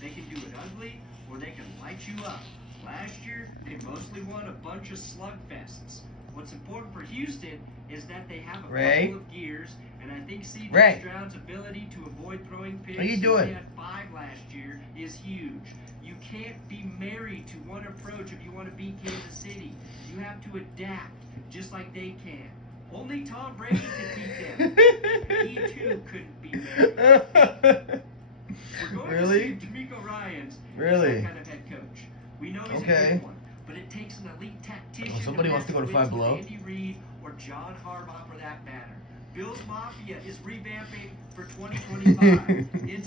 They can do it ugly, or they can light you up. Last year, they mostly won a bunch of slugfests. What's important for Houston is that they have a couple of gears, and I think C.J. Stroud's ability to avoid throwing picks, he had 5 last year, is huge. You can't be married to one approach if you want to beat Kansas City. You have to adapt, just like they can. Only Tom Brady could beat them. He too couldn't be married. We're going to see DeMeco Ryans as that kind of head coach. We know he's a good one, but it takes an elite tactician. Somebody wants to go to Five Below. Andy Reid or John Harbaugh for that matter. Bills Mafia is revamping for 2025. It's